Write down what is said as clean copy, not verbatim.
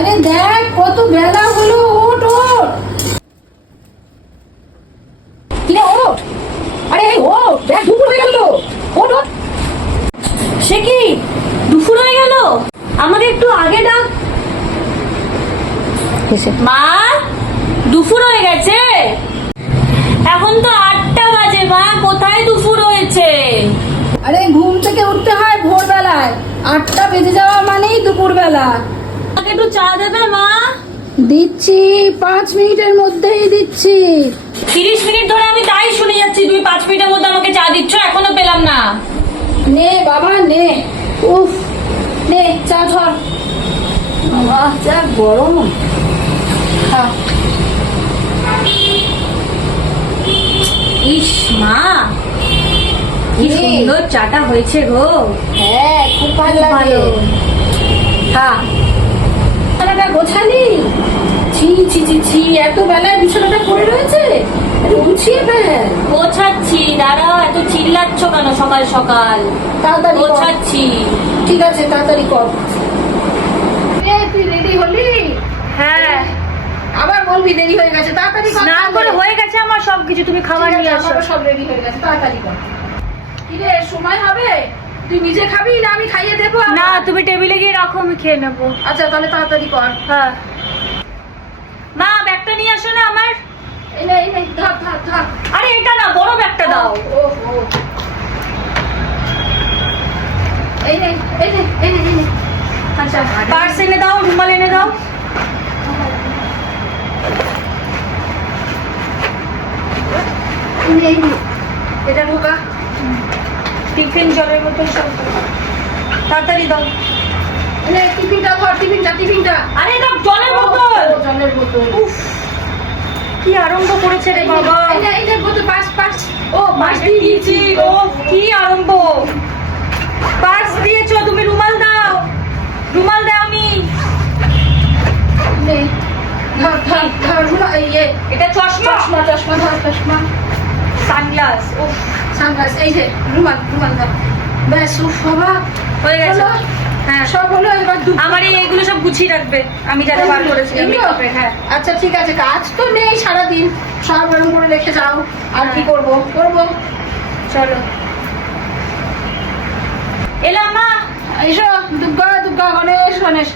আরে দেখ কত বেলা হলো, ওঠ ওঠ। কিরে ওঠ, আরে ওঠ, দেখ দুপুর হয়ে গেল তো, ওঠ ওঠ। সে কি দুপুর হয়ে গেল? আমাকে একটু আগে ডাক। মা, দুপুর হয়ে গেছে? এখন তো 8টা বাজে মা, কোথায় দুপুর হয়েছে? আরে ঘুম থেকে উঠতে হয় ভোরবেলায়, 8টা বেজে যাওয়া মানেই দুপুর বেলা। আমাকে একটু চা দেবে মা? দিচ্ছি, 5 মিনিটের মধ্যেই দিচ্ছি। 30 মিনিট ধরে আমি তাই শুনে যাচ্ছি, তুমি 5 মিনিটের মধ্যে আমাকে চা দিচ্ছ, এখনো পেলাম না। নে বাবা নে, উফ নে চা ধর। বাবা যা গরম, খা। ইস মা, কি সুন্দর চাটা হয়েছে গো। হ্যাঁ খুব ভালো লাগে। ভালো। হ্যাঁ বিছানাটা গোছালি? ছি ছি ছি ছি, এত বেলায় বিছানাটা পড়ে রয়েছে, একটু গুছিয়ে ফেল। গোছাচ্ছি, দাঁড়াও, এত চিল্লাচ্ছ কেন সকাল সকাল? তাড়াতাড়ি কর। গোছাচ্ছি। ঠিক আছে তাড়াতাড়ি কর। এ তুই রেডি হলি? হ্যাঁ, আবার বলবি দেরি হয়ে গেছে, তাড়াতাড়ি কর। স্নান করে হয়ে গেছে আমার সবকিছু, তুমি খাবার ঠিক আছে, নিয়ে আসো। আমারও সব রেডি হয়ে গেছে, তাড়াতাড়ি কর। কিরে সময় হবে? তুই নিজে খাবি না আমি খাইয়ে দেবো? না, তুমি টেবিলে গিয়ে রাখো, আমি খেয়ে নেবো। আচ্ছা তাহলে তাড়াতাড়ি কর। হ্যাঁ মা, ব্যাগটা নিয়ে আসো না আমার। এই নে ধর ধর ধর। আরে এটা না, বড় ব্যাগটা দাও। ও ও, এই নে এই নে এই নে এই নে। আচ্ছা, পার্স এনে দাও, রুমাল এনে দাও। এই নে এই নে, এটা ঢোকা। টিফিন, জলের বোতল সব তাড়াতাড়ি দাও। এই নে টিফিনটা ধর, টিফিনটা। আরে এটা জলের বোতল। ও, জলের বোতল। উফ, কি আরম্ভ করেছে রে বাবা। এই নে বোতল, পাস। ও পাস দিয়ে দিয়েছি। ও কি আরম্ভ। পার্স দিয়েছো তুমি, রুমাল দাও। রুমাল দাওনি। নে ধর ধর ধর রুমাল। এই এটা চশমা। চশমা ধর, চশমা। সানগ্লাস। উফ, সানগ্লাস। এই যে রুমাল ধর। ব্যাস, উফ বাবা হয়ে গেছে। হলো? হ্যাঁ, সব হলো, এবার আমার এইগুলো সব গুছিয়ে রাখবে, আমি যা যা বার করেছি মেকআপে। হ্যাঁ আচ্ছা ঠিক আছে, কাজ তো নেই সারাদিন, সব এরকম করে রেখে যাও। আর কি হ্যাঁ। করবো। চলো, এলাম মা। এসো, দুর্গা গণেশ।